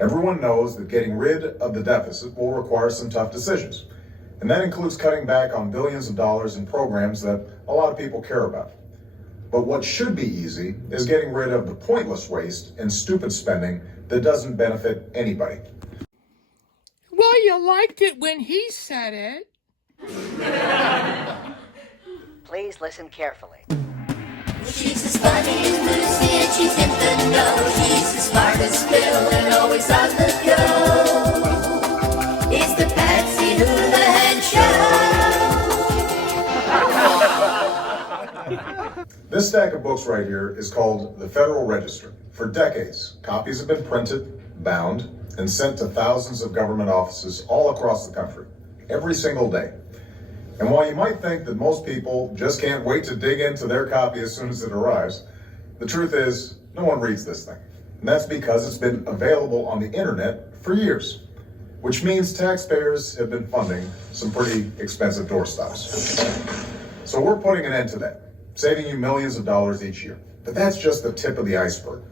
Everyone knows that getting rid of the deficit will require some tough decisions. And that includes cutting back on billions of dollars in programs that a lot of people care about. But what should be easy is getting rid of the pointless waste and stupid spending that doesn't benefit anybody. Well, you liked it when he said it. Please listen carefully. She's as funny as Lucy and she's in the know. She's as smart as Phil and always on the go. It's the Patsy Hoolahan Show. This stack of books right here is called the Federal Register. For decades, copies have been printed, bound, and sent to thousands of government offices all across the country, every single day. And while you might think that most people just can't wait to dig into their copy as soon as it arrives, the truth is no one reads this thing. And that's because it's been available on the internet for years, which means taxpayers have been funding some pretty expensive doorstops. So we're putting an end to that, saving you millions of dollars each year. But that's just the tip of the iceberg.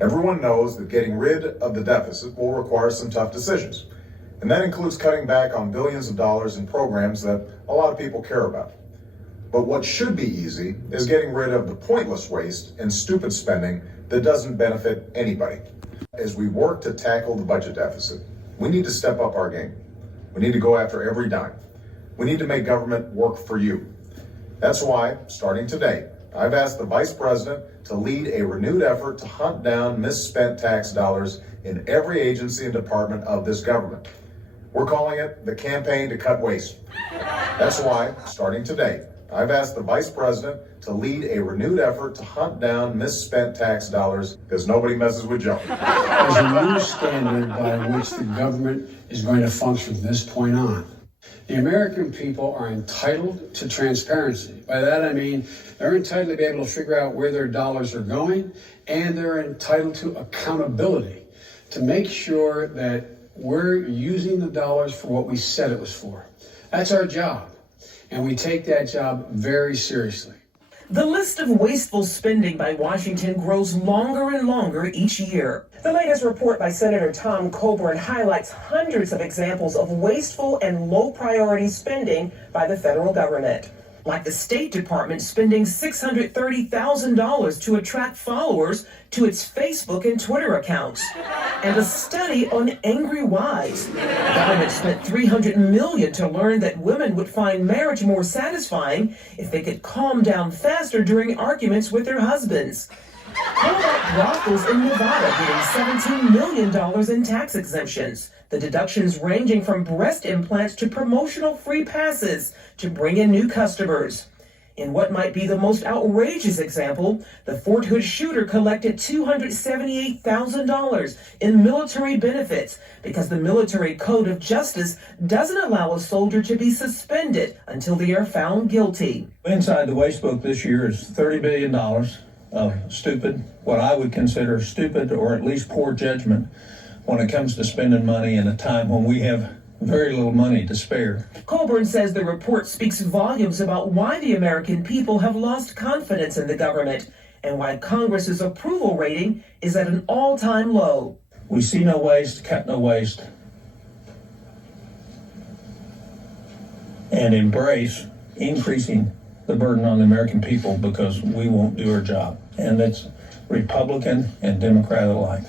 Everyone knows that getting rid of the deficit will require some tough decisions. And that includes cutting back on billions of dollars in programs that a lot of people care about. But what should be easy is getting rid of the pointless waste and stupid spending that doesn't benefit anybody. As we work to tackle the budget deficit, we need to step up our game. We need to go after every dime. We need to make government work for you. That's why, starting today, I've asked the Vice President to lead a renewed effort to hunt down misspent tax dollars in every agency and department of this government. We're calling it the Campaign to Cut Waste. That's why, starting today, I've asked the Vice President to lead a renewed effort to hunt down misspent tax dollars because nobody messes with Joe. There's a new standard by which the government is going to function from this point on. The American people are entitled to transparency. By that I mean they're entitled to be able to figure out where their dollars are going, and they're entitled to accountability to make sure that we're using the dollars for what we said it was for. That's our job, and we take that job very seriously. The list of wasteful spending by Washington grows longer and longer each year. The latest report by Senator Tom Coburn highlights hundreds of examples of wasteful and low-priority spending by the federal government. Like the State Department spending $630,000 to attract followers to its Facebook and Twitter accounts. And a study on angry wives. The government spent $300 million to learn that women would find marriage more satisfying if they could calm down faster during arguments with their husbands. How about brothels in Nevada getting $17 million in tax exemptions? The deductions ranging from breast implants to promotional free passes to bring in new customers. In what might be the most outrageous example, the Fort Hood shooter collected $278,000 in military benefits because the Military Code of Justice doesn't allow a soldier to be suspended until they are found guilty. Inside the waste book this year is $30 billion of stupid, what I would consider stupid or at least poor judgment when it comes to spending money in a time when we have very little money to spare. Coburn says the report speaks volumes about why the American people have lost confidence in the government and why Congress's approval rating is at an all-time low. We see no waste, cut no waste, and embrace increasing the burden on the American people because we won't do our job. And that's Republican and Democrat alike.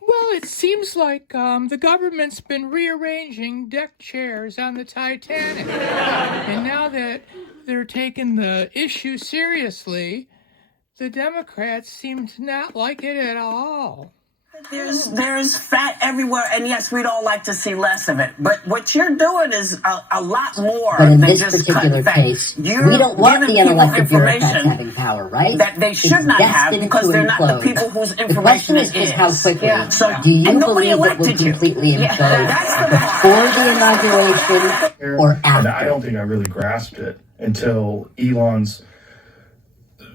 Well, it seems like the government's been rearranging deck chairs on the Titanic. And now that they're taking the issue seriously, the Democrats seem to not like it at all. There's fat everywhere, and yes, we'd all like to see less of it. But what you're doing is a lot more but in than this just particular cut case, fat. we don't want the unelected bureaucrats information having power, right? that they should not have because they're not the people whose information the question is how quickly. Yeah. So, do you and nobody believe it will elected you. completely implode That's before the inauguration or after? And I don't think I really grasped it until Elon's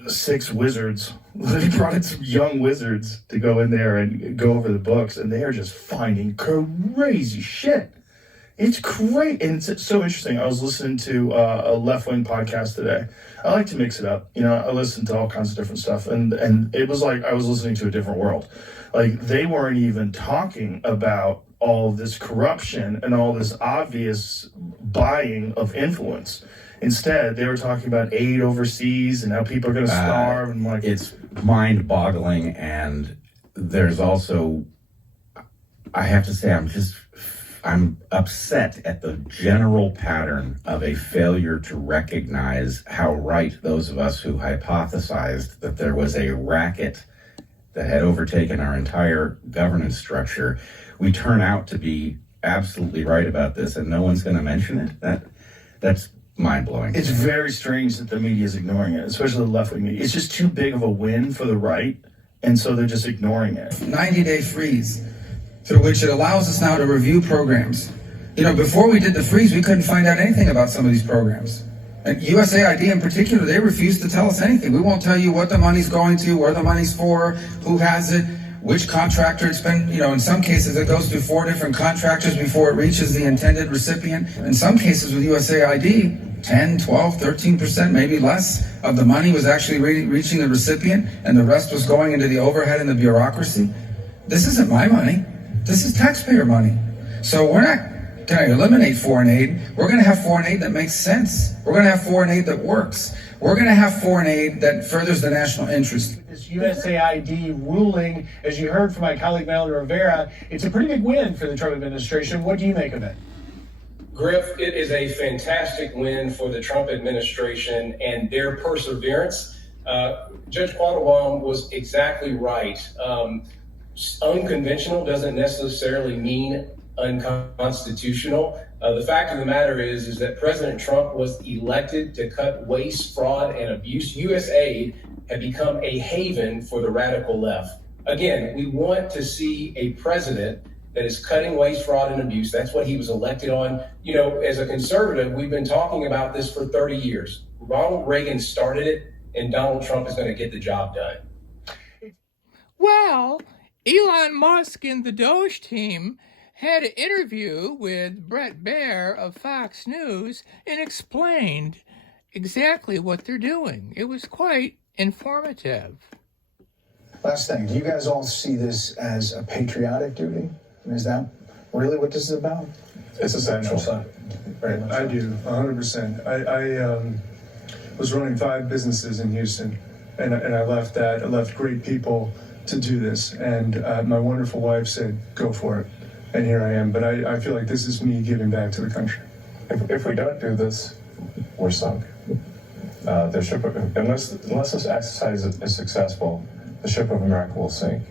6 wizards. They brought in some young wizards to go in there and go over the books, and they are just finding crazy shit. It's great, and it's so interesting. I was listening to a left-wing podcast today. I like to mix it up. You know, I listen to all kinds of different stuff, and it was like I was listening to a different world. Like, they weren't even talking about all of this corruption and all this obvious buying of influence. Instead, they were talking about aid overseas and how people are going to starve. And like, it's mind-boggling, and there's also, I have to say, I'm upset at the general pattern of a failure to recognize how right those of us who hypothesized that there was a racket that had overtaken our entire governance structure. We turn out to be absolutely right about this, and no one's going to mention it. That's mind-blowing. It's very strange that the media is ignoring it, especially the left-wing media. It's just too big of a win for the right, and so they're just ignoring it. 90-day freeze, through which it allows us now to review programs. You know, before we did the freeze, we couldn't find out anything about some of these programs. And USAID in particular, they refuse to tell us anything. We won't tell you what the money's going to, where the money's for, who has it, which contractor it's been. You know, in some cases it goes through 4 different contractors before it reaches the intended recipient. In some cases with USAID, 10, 12, 13%, maybe less of the money was actually reaching the recipient, and the rest was going into the overhead and the bureaucracy. This isn't my money. This is taxpayer money. So we're not going to eliminate foreign aid. We're going to have foreign aid that makes sense. We're going to have foreign aid that works. We're going to have foreign aid that furthers the national interest. This USAID ruling, as you heard from my colleague Melanie Rivera, it's a pretty big win for the Trump administration. What do you make of it? Griff, it is a fantastic win for the Trump administration and their perseverance. Judge Quattlebaum was exactly right. Unconventional doesn't necessarily mean unconstitutional. The fact of the matter is that President Trump was elected to cut waste, fraud, and abuse. USAID had become a haven for the radical left. Again, we want to see a president that is cutting waste, fraud, and abuse. That's what he was elected on. You know, as a conservative, we've been talking about this for 30 years. Ronald Reagan started it, and Donald Trump is going to get the job done. Well, Elon Musk and the DOGE team had an interview with Bret Baier of Fox News and explained exactly what they're doing. It was quite informative. Last thing, do you guys all see this as a patriotic duty? Is that really what this is about? It's essential. Right, I do, 100%. I was running 5 businesses in Houston, and I left that. I left great people to do this, and my wonderful wife said, go for it. And here I am, but I feel like this is me giving back to the country. If we don't do this, we're sunk. The ship, unless this exercise is successful, the ship of America will sink.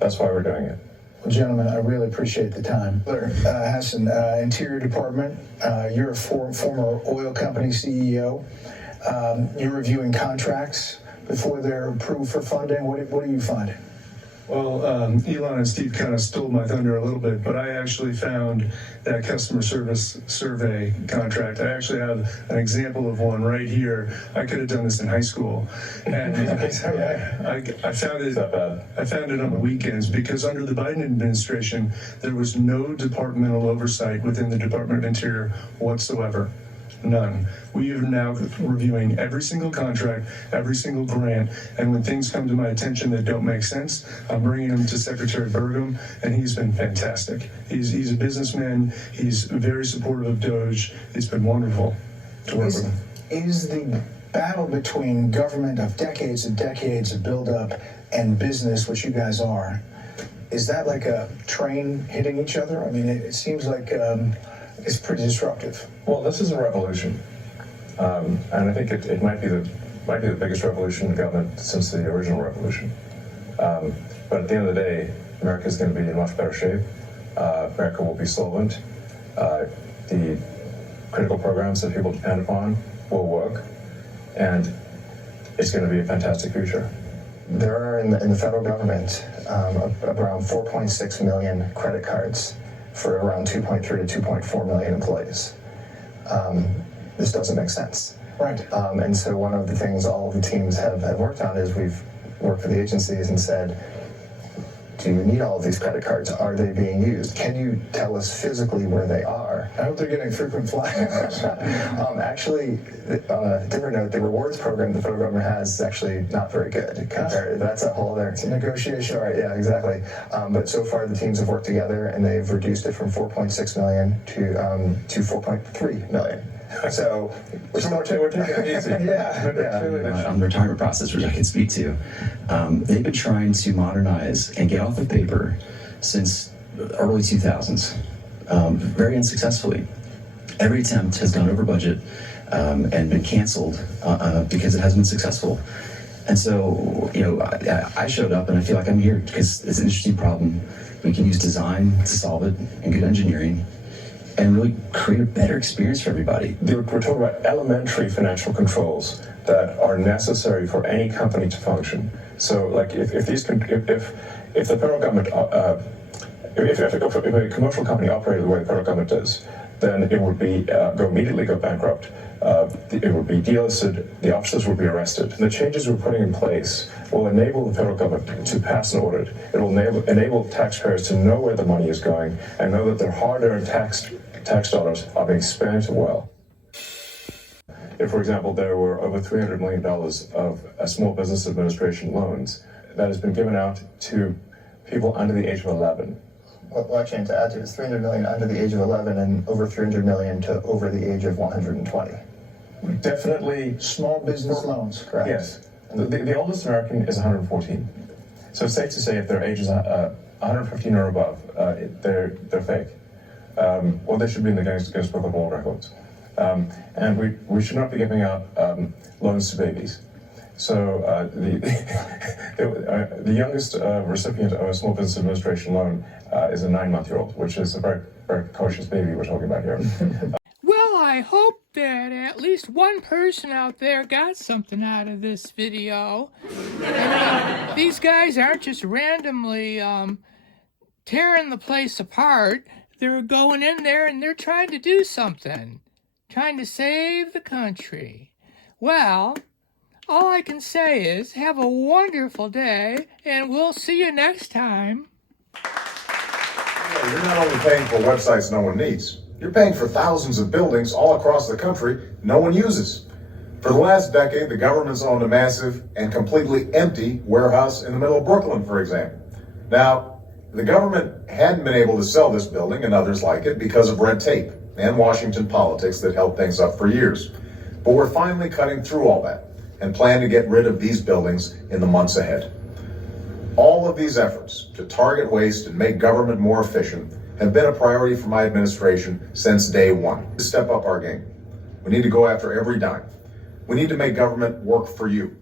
That's why we're doing it. Well, gentlemen, I really appreciate the time. Hassan, Interior Department, you're a former oil company CEO. You're reviewing contracts before they're approved for funding. What do you find? Well, Elon and Steve kind of stole my thunder a little bit, but I actually found that customer service survey contract. I actually have an example of one right here. I could have done this in high school. And I found it on the weekends because under the Biden administration, there was no departmental oversight within the Department of Interior whatsoever. None. We are now reviewing every single contract, every single grant, and when things come to my attention that don't make sense, I'm bringing them to Secretary Burgum, and he's been fantastic. He's a businessman. He's very supportive of DOGE. It's been wonderful to work with him. Is the battle between government of decades and decades of buildup and business, which you guys are, is that like a train hitting each other? I mean, it seems like it's pretty disruptive. Well, this is a revolution, and I think it might be the biggest revolution in government since the original revolution. But at the end of the day, America is going to be in much better shape. America will be solvent. The critical programs that people depend upon will work, and it's going to be a fantastic future. There are in the federal government around 4.6 million credit cards for around 2.3 to 2.4 million employees. This doesn't make sense. Right. And so one of the things all of the teams have worked on is we've worked with the agencies and said, Do you need all of these credit cards? Are they being used? Can you tell us physically where they are? I hope they're getting frequent flyers. Actually, on a different note, the rewards program the federal government has is actually not very good compared. That's a whole other. It's a negotiation. Right, yeah, exactly. But so far the teams have worked together and they've reduced it from 4.6 million to 4.3 million. So we're taking it easy. On the retirement process, which I can speak to, they've been trying to modernize and get off of paper since the early 2000s, very unsuccessfully. Every attempt has gone over budget and been canceled because it hasn't been successful. And so, I showed up and I feel like I'm here because it's an interesting problem. We can use design to solve it and good engineering and really create a better experience for everybody. We're talking about elementary financial controls that are necessary for any company to function. So, like, if the federal government, if a commercial company operated the way the federal government does, then it would be immediately go bankrupt. It would be delisted. The officers would be arrested. And the changes we're putting in place will enable the federal government to pass an audit. It will enable taxpayers to know where the money is going and know that their hard-earned tax dollars are being spent well. If, for example, there were over $300 million of Small Business Administration loans that has been given out to people under the age of 11. Well, actually, to add to it, it's 300 million under the age of 11 and over 300 million to over the age of 120. Definitely small business loans, correct? Yes. The oldest American is 114. So it's safe to say if their age is 115 or above, they're fake. Or they should be in the Guinness Book of World Records. And we should not be giving out loans to babies. So the youngest recipient of a Small Business Administration loan is a 9-month-old, which is a very, very cautious baby we're talking about here. Well, I hope that at least one person out there got something out of this video. I mean, these guys aren't just randomly tearing the place apart. They're going in there and they're trying to do something. Trying to save the country. Well, all I can say is have a wonderful day, and we'll see you next time. You're not only paying for websites no one needs, you're paying for thousands of buildings all across the country no one uses. For the last decade, the government's owned a massive and completely empty warehouse in the middle of Brooklyn, for example. Now, the government hadn't been able to sell this building and others like it because of red tape and Washington politics that held things up for years. But we're finally cutting through all that and plan to get rid of these buildings in the months ahead. All of these efforts to target waste and make government more efficient have been a priority for my administration since day one. To step up our game, we need to go after every dime. We need to make government work for you.